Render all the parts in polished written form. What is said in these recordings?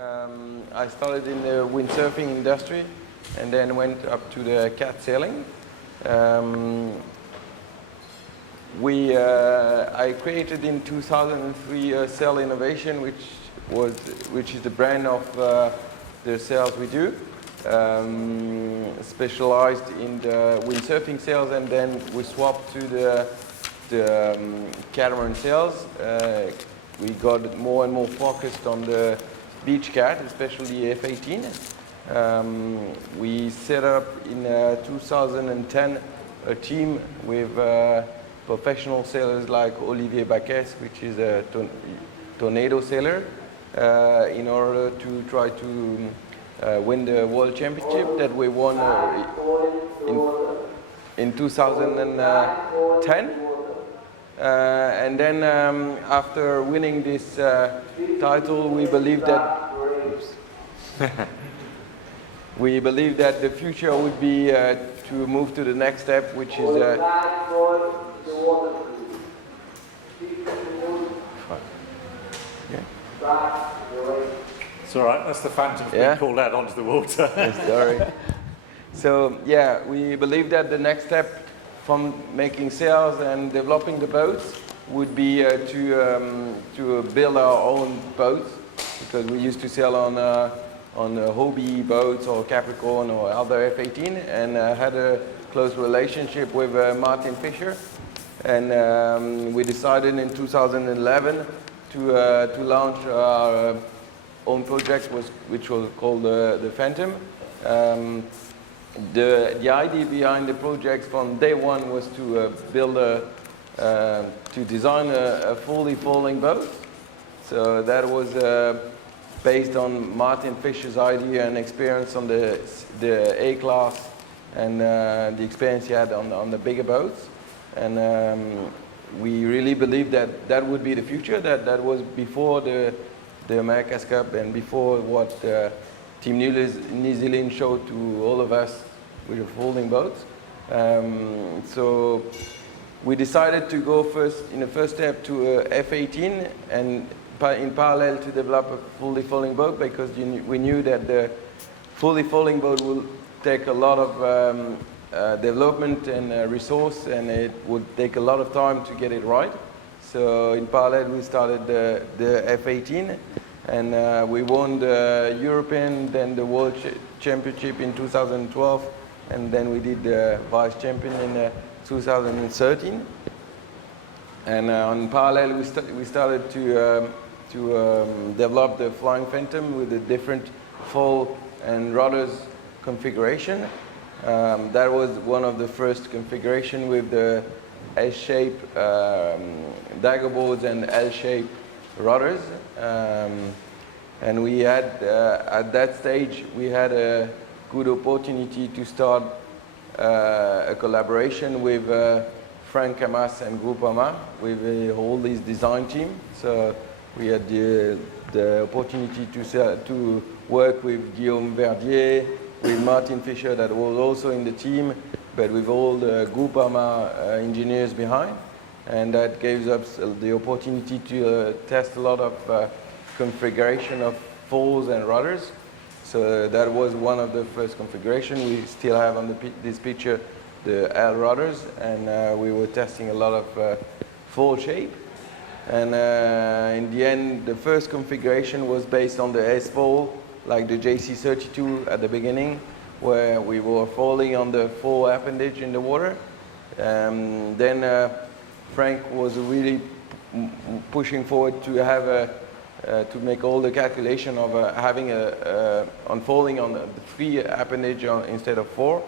I started in the windsurfing industry and then went up to the cat sailing. I created in 2003 Sail Innovation, which is the brand of the sails we do. Specialized in the windsurfing sails, and then we swapped to the catamaran sails. We got more and more focused on the beach cat, especially F18. We set up in 2010 a team with professional sailors like Olivier Baquès, which is a tornado sailor, in order to try to win the World Championship that we won in 2010. And then after winning this title, we believed that the future would be to move to the next step, which is It's all right. That's the Phantom being called out onto the water. Sorry. So yeah, we believe that the next step from making sails and developing the boats would be to build our own boats, because we used to sail on Hobie boats or Capricorn or other F18, and had a close relationship with Martin Fisher, and we decided in 2011 to launch our own project, which was called the Phantom. The idea behind the project from day one was to design a fully folding boat. So that was based on Martin Fisher's idea and experience on the A-class and the experience he had on the bigger boats. And we really believed that would be the future. That was before the America's Cup and before what Team New Zealand showed to all of us with the folding boats. So we decided to go in the first step to F18, and in parallel to develop a fully folding boat, because we knew that the fully folding boat will take a lot of development and resource, and it would take a lot of time to get it right. So in parallel we started the F18, and we won the European, then the World Championship in 2012, and then we did the Vice Champion in 2013. And in parallel we started to develop the Flying Phantom with a different foil and rudders configuration. That was one of the first configuration with the S-shape dagger boards and L-shape rudders. And we had, at that stage, we had a good opportunity to start a collaboration with Frank Hamas and Groupama, with the whole this design team. So we had the opportunity to work with Guillaume Verdier, with Martin Fisher, that was also in the team, but with all the Groupama engineers behind. And that gave us the opportunity to test a lot of configuration of foils and rudders. So that was one of the first configuration. We still have on this picture the L rudders, and we were testing a lot of foil shape. And in the end, the first configuration was based on the S foil, like the JC32 at the beginning, where we were folding on the foil appendage in the water. Then Frank was really pushing forward to have to make all the calculation of having unfolding on the 3 appendage instead of 4,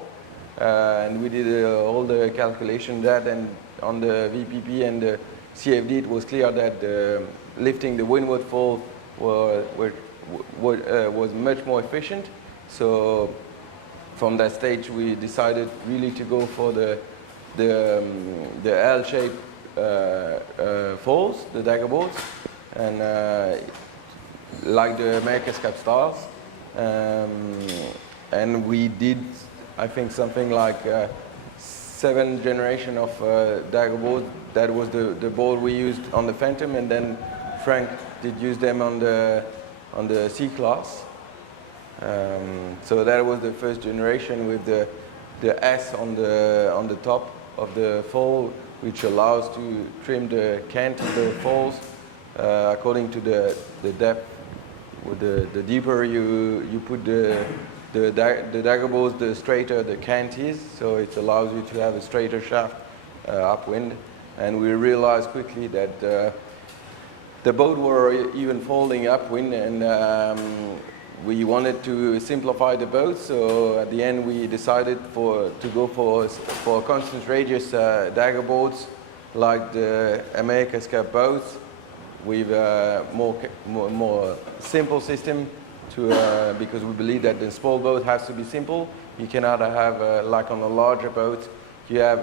and we did all the calculation that, and on the VPP and the CFD it was clear that lifting the windward fold was much more efficient. So from that stage we decided really to go for the L-shaped folds, the dagger boards, and like the America's Cup styles. And we did, I think, something like 7 generation of dagger boards. That was the board we used on the Phantom, and then Frank did use them on the on the C-class. So that was the first generation with the S on the top of the foal, which allows to trim the cant of the foals according to the depth. With the deeper you put the dagger bolts, the straighter the cant is. So it allows you to have a straighter shaft upwind. And we realized quickly that the boat were even folding upwind, and we wanted to simplify the boat. So at the end, we decided to go for constant radius dagger boats, like the America's Cup boats, with a more simple system. Because we believe that the small boat has to be simple. You cannot have like on a larger boat. You have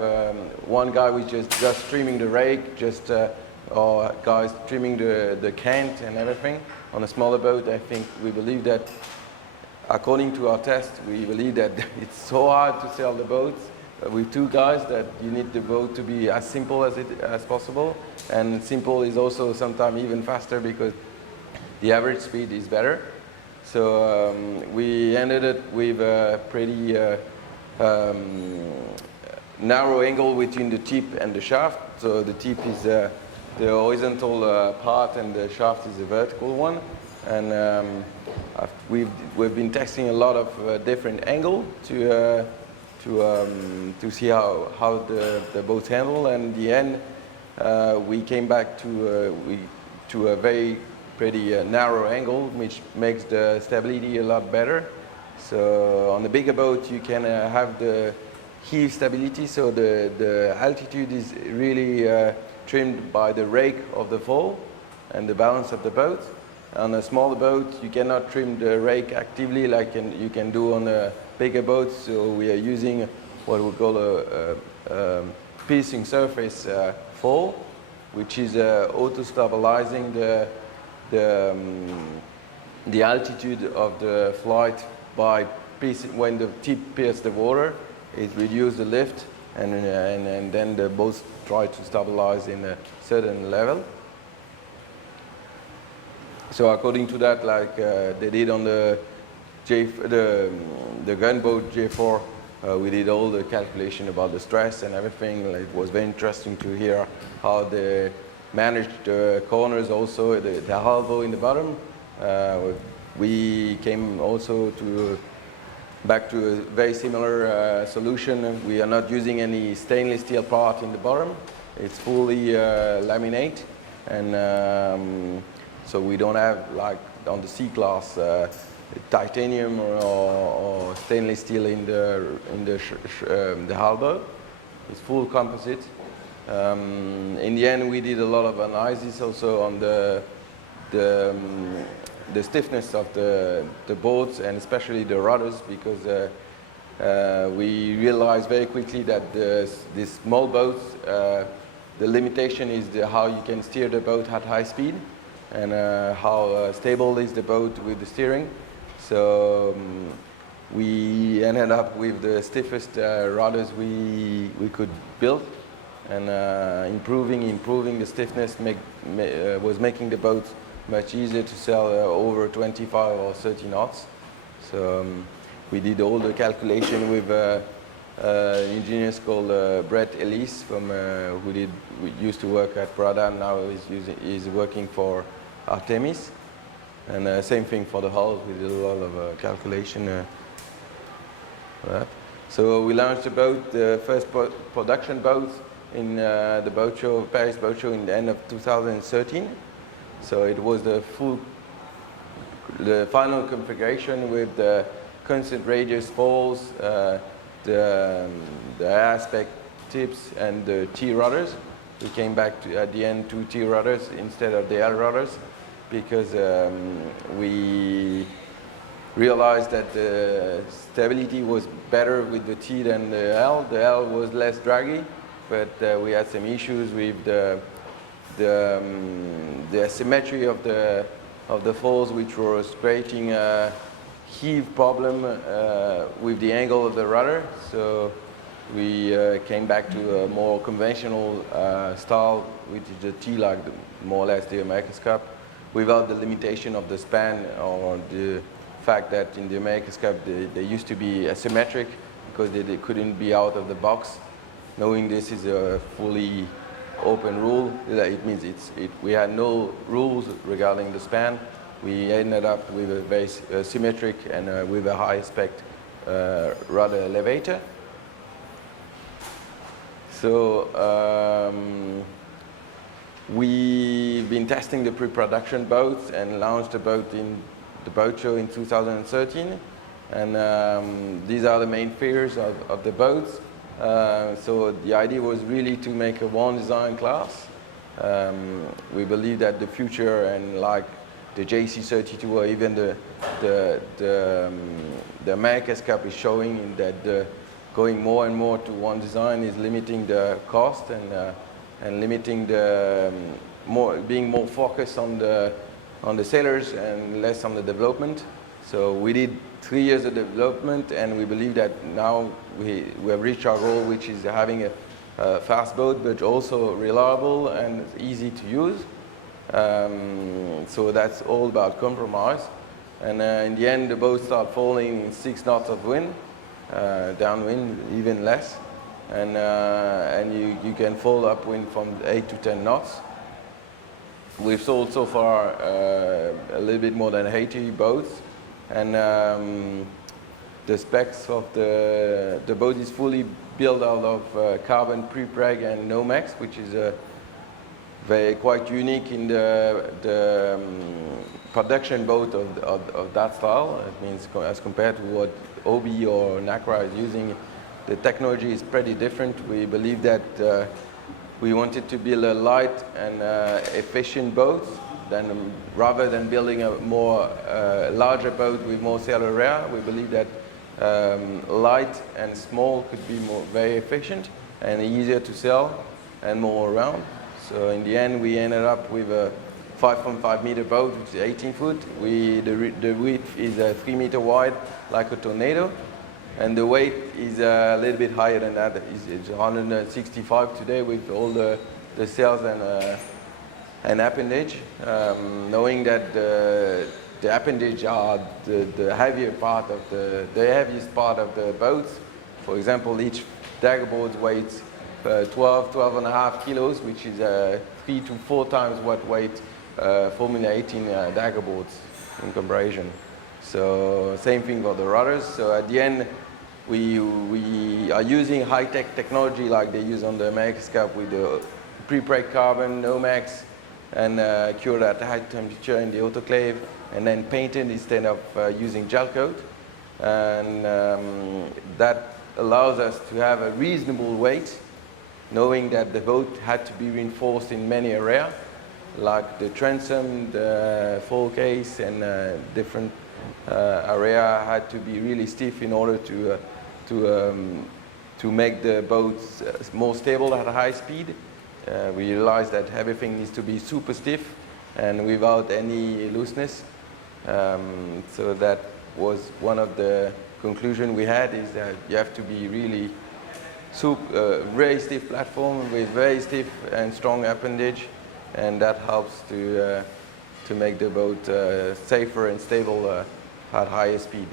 one guy who's just trimming the rake, or guys trimming the cant and everything. On a smaller boat, I think we believe that, according to our test, we believe that it's so hard to sell the boats with two guys that you need the boat to be as simple as possible. And simple is also sometimes even faster because the average speed is better. So we ended it with a pretty narrow angle between the tip and the shaft. So the tip is the horizontal part, and the shaft is the vertical one. And we've been testing a lot of different angles to see how the boats handle. And in the end, we came back to a very pretty narrow angle, which makes the stability a lot better. So on the bigger boat, you can have the heave stability, so the altitude is really trimmed by the rake of the foal and the balance of the boat. On a smaller boat, you cannot trim the rake actively like you can do on a bigger boat. So we are using what we call a piercing surface foal, which is auto-stabilizing the altitude of the flight by when the tip pierces the water. It reduces the lift, and then the boats try to stabilize in a certain level. So according to that, like they did on the gunboat J4, we did all the calculation about the stress and everything. Like, it was very interesting to hear how they managed the corners, also the halvo in the bottom. We came also back to a very similar solution. We are not using any stainless steel part in the bottom. It's fully laminate, and so we don't have, like on the C-class, titanium or stainless steel in the halvo. It's full composite. In the end, we did a lot of analysis also on the stiffness of the boats, and especially the rudders, because we realized very quickly that these small boats, the limitation is how you can steer the boat at high speed, and how stable is the boat with the steering. So we ended up with the stiffest rudders we could build, and improving the stiffness was making the boat much easier to sail over 25 or 30 knots. So we did all the calculation with engineers called Brett Ellis who used to work at Prada, and now he's working for Artemis. And same thing for the hulls. We did a lot of calculation. So we launched the boat, the first production boat, in the boat show, Paris Boat Show, in the end of 2013. So it was the final configuration with the constant radius falls, the aspect tips, and the T rudders. We came back to, at the end, 2 T rudders instead of the L rudders, because we realized that the stability was better with the T than the L. The L was less draggy, but we had some issues with the asymmetry of the falls, which was creating a heave problem with the angle of the rudder. So we came back to a more conventional style, which is the T, like more or less the America's Cup, without the limitation of the span or the fact that in the America's Cup they used to be asymmetric because they couldn't be out of the box. Knowing this is a fully open rule, it means we had no rules regarding the span. We ended up with a very symmetric and with a high spec rudder elevator. So we've been testing the pre-production boats and launched the boat in the boat show in 2013. And these are the main features of the boats. So the idea was really to make a one design class. We believe that the future and like the JC32 or even the America's Cup is showing that going more and more to one design is limiting the cost and limiting the being more focused on the sailors and less on the development. So we did 3 years of development, and we believe that now we have reached our goal, which is having a fast boat, but also reliable and easy to use. So that's all about compromise. And in the end, the boat started falling in 6 knots of wind, downwind even less, and you can fall upwind from 8 to 10 knots. We've sold so far a little bit more than 80 boats, and the specs of the boat is fully built out of carbon pre-preg and Nomex, which is quite unique in the production boat of that style. It means as compared to what OB or NACRA is using, the technology is pretty different. We believe that we wanted to build a light and efficient boat rather than building a more larger boat with more sail area. We believe that light and small could be very efficient and easier to sail and more around. So in the end, we ended up with a 5.5 meter boat, which is 18 foot. The width is 3 meter wide, like a tornado. And the weight is a little bit higher than that. It's 165 today with all the sails and appendage. Knowing that the appendage are the heaviest part of the boats. For example, each dagger board weighs 12 and a half kilos, which is 3 to 4 times what weight Formula 18 dagger boards in comparison. So same thing for the rudders. So at the end, we are using high-tech technology like they use on the America's Cup with the pre-preg carbon, Nomex, and cured at high temperature in the autoclave, and then painted instead of using gel coat. And that allows us to have a reasonable weight, knowing that the boat had to be reinforced in many areas, like the transom, the full case, and different area had to be really stiff in order to make the boats more stable at a high speed. We realized that everything needs to be super stiff and without any looseness. So that was one of the conclusions we had, is that you have to be really very stiff platform with very stiff and strong appendage, and that helps to make the boat safer and stable at higher speed.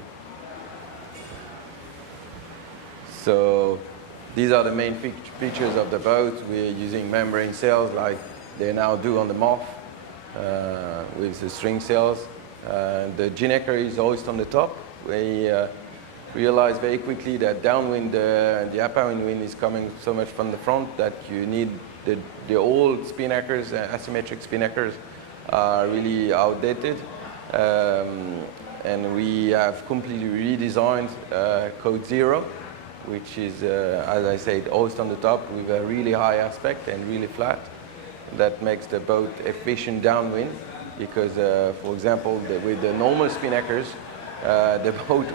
So these are the main features of the boat. We're using membrane sails like they now do on the Moth with the string sails. The Ginecker is hoist on the top. We realized very quickly that downwind, the upwind wind is coming so much from the front that you need the old spinnakers, asymmetric spinnakers are really outdated. And we have completely redesigned Code Zero, which is, as I said, hoist on the top with a really high aspect and really flat. That makes the boat efficient downwind because, for example, with the normal spinnakers, the boat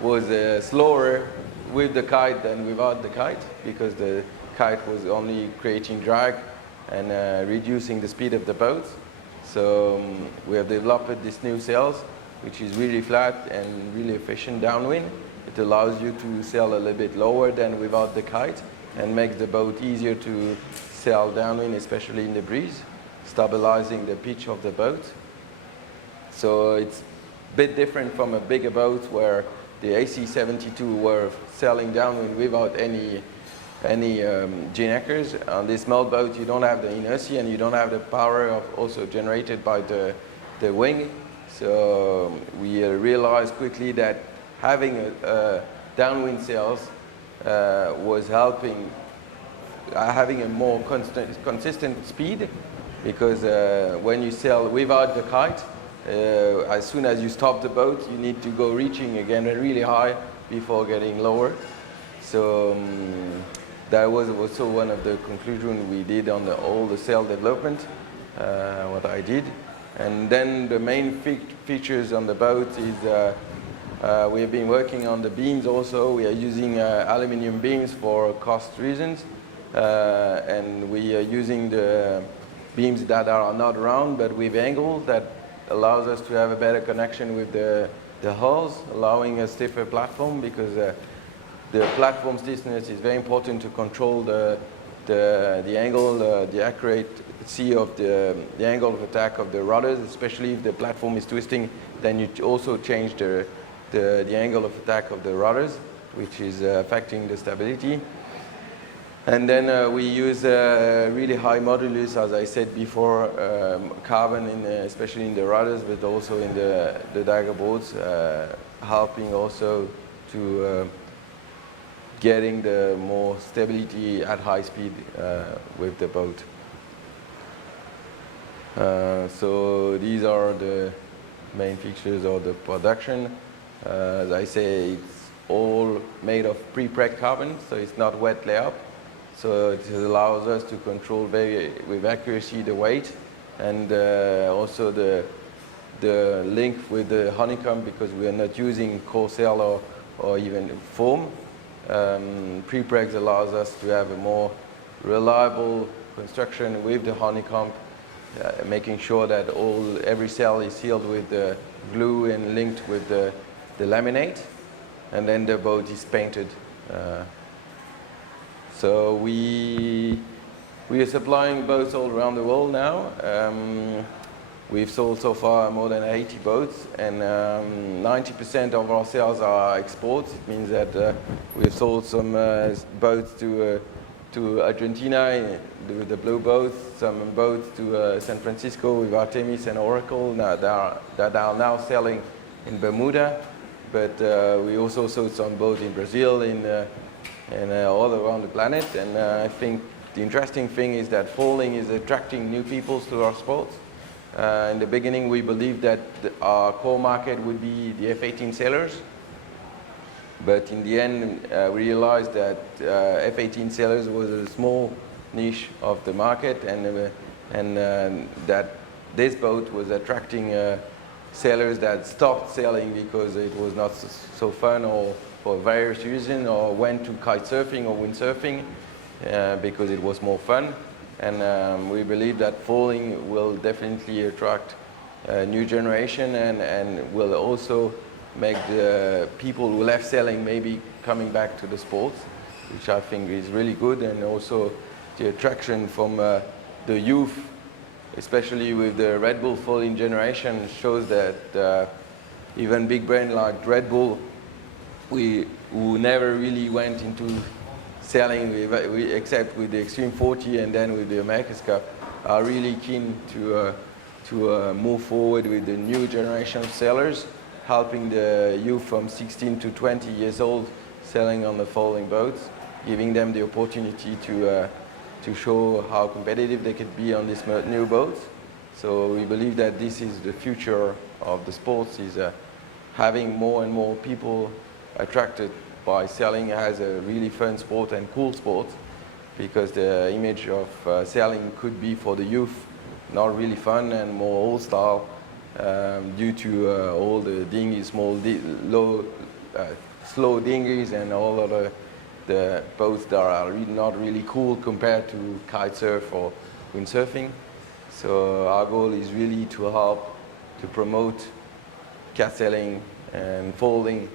was slower with the kite than without the kite because the kite was only creating drag and reducing the speed of the boat. So we have developed this new sails, which is really flat and really efficient downwind. It allows you to sail a little bit lower than without the kite and makes the boat easier to sail downwind, especially in the breeze. stabilizing the pitch of the boat. So it's a bit different from a bigger boat where the AC-72 were sailing downwind without any gin anchors. On this small boat, you don't have the inertia and you don't have the power also generated by the wing. So we realized quickly that having a downwind sails was helping having a more consistent speed, because when you sail without the kite, as soon as you stop the boat, you need to go reaching again really high before getting lower. So that was also one of the conclusions we did on all the sail development, what I did. And then the main features on the boat is we have been working on the beams also. We are using aluminum beams for cost reasons. And we are using the beams that are not round but with angle that allows us to have a better connection with the hulls, allowing a stiffer platform, because the platform stiffness is very important to control the angle, the accuracy of the angle of attack of the rudders, especially if the platform is twisting. Then you also change the angle of attack of the rudders, which is affecting the stability. And then we use really high modulus, as I said before, carbon, especially in the rudders, but also in the dagger boats, helping also to getting the more stability at high speed with the boat. So these are the main features of the production. As I say, it's all made of pre-preg carbon, so it's not wet layup. So it allows us to control with accuracy the weight, and also the link with the honeycomb, because we are not using coarse sail or even foam. Pre-pregs allows us to have a more reliable construction with the honeycomb, making sure that every sail is sealed with the glue and linked with the laminate, and then the boat is painted. So we are supplying boats all around the world now. We've sold so far more than 80 boats, and 90% of our sales are exports. It means that we've sold some boats to Argentina with the blue boats, some boats to San Francisco with Artemis and Oracle that are now selling in Bermuda. But we also sold some boats in Brazil, and all around the planet. And I think the interesting thing is that foaling is attracting new people to our sports. In the beginning, we believed that our core market would be the F-18 sailors. But in the end, we realized that F-18 sailors was a small niche of the market, and that this boat was attracting sailors that stopped sailing because it was not so fun, or for various reasons, or went to kite surfing or windsurfing because it was more fun. And we believe that foaling will definitely attract a new generation, and will also make the people who left sailing maybe coming back to the sports, which I think is really good. And also the attraction from the youth, especially with the Red Bull foaling generation, shows that even big brands like Red Bull, who never really went into sailing except with the Extreme 40 and then with the America's Cup, are really keen to move forward with the new generation of sailors, helping the youth from 16 to 20 years old sailing on the foaling boats, giving them the opportunity to show how competitive they could be on these new boats. So we believe that this is the future of the sports, is having more and more people attracted by sailing as a really fun sport and cool sport, because the image of sailing could be for the youth not really fun and more old style, due to all the dinghies, slow dinghies, and all of the boats that are not really cool compared to kite surf or windsurfing. So our goal is really to help to promote cat sailing and foaling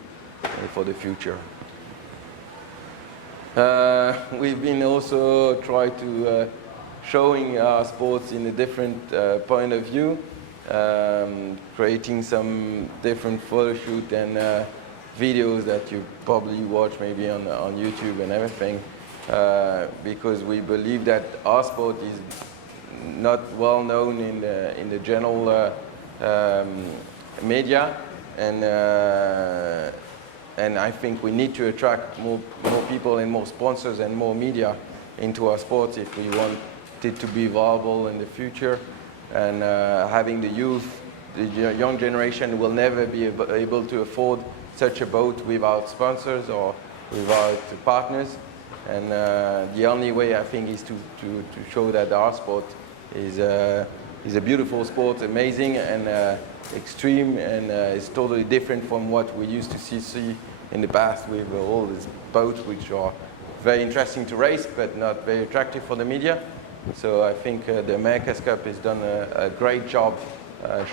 for the future. We've been also try to showing our sports in a different point of view, creating some different photo shoot and videos that you probably watch maybe on YouTube and everything, because we believe that our sport is not well known in the general media, and I think we need to attract more people and more sponsors and more media into our sports if we want it to be viable in the future. And having the youth, the young generation will never be able to afford such a boat without sponsors or without partners. And the only way, I think, is to show that our sport is a beautiful sport, amazing and extreme, and it's totally different from what we used to see in the past with all these boats which are very interesting to race but not very attractive for the media. So I think the America's Cup has done a great job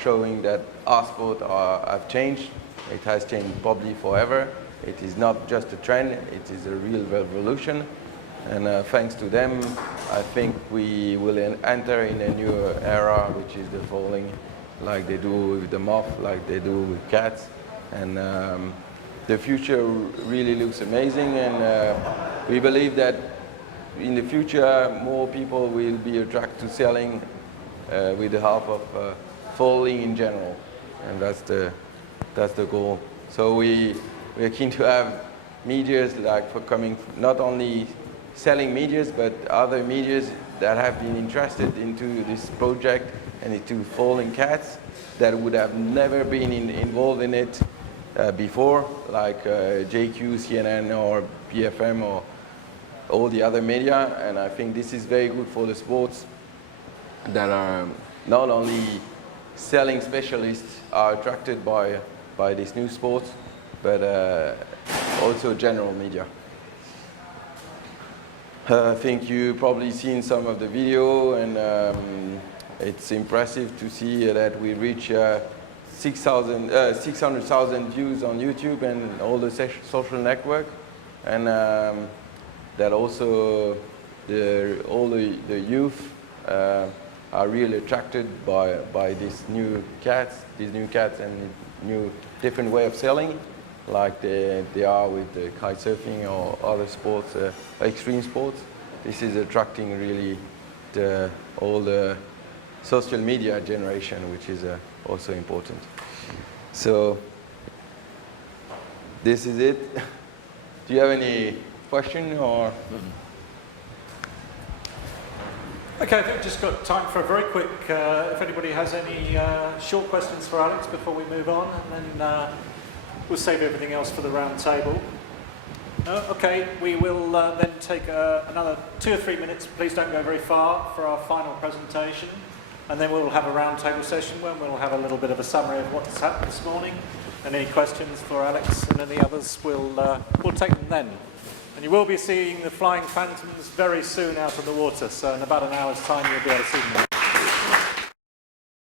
showing that our sport have changed. It has changed probably forever. It is not just a trend, it is a real revolution. And thanks to them, I think we will enter in a new era, which is the foaling, like they do with the moth, like they do with cats. And the future really looks amazing, and we believe that in the future more people will be attracted to sailing with the help of foaling in general, and that's the goal. So we are keen to have medias like for coming, not only selling medias but other medias that have been interested into this project and into foaling cats that would have never been involved in it before, like JQ, CNN or PFM or all the other media. And I think this is very good for the sports that are not only selling specialists are attracted by this new sport, but also general media. I think you probably seen some of the video, and it's impressive to see that we reach 600,000 views on YouTube and all the social network, and that also all the youth are really attracted by these new cats and new different way of sailing, like they are with the kite surfing or other sports, extreme sports. This is attracting really all the social media generation, which is also important. So this is it. Do you have any question or? Okay, I think we've just got time for a very quick, if anybody has any short questions for Alex before we move on, and then we'll save everything else for the round table. No? Okay, we will then take another 2 or 3 minutes, please don't go very far, for our final presentation, and then we'll have a round table session where we'll have a little bit of a summary of what's happened this morning, and any questions for Alex and any others, we'll take them then. And you will be seeing the Flying Phantoms very soon out of the water, so in about an hour's time you'll be able to see them.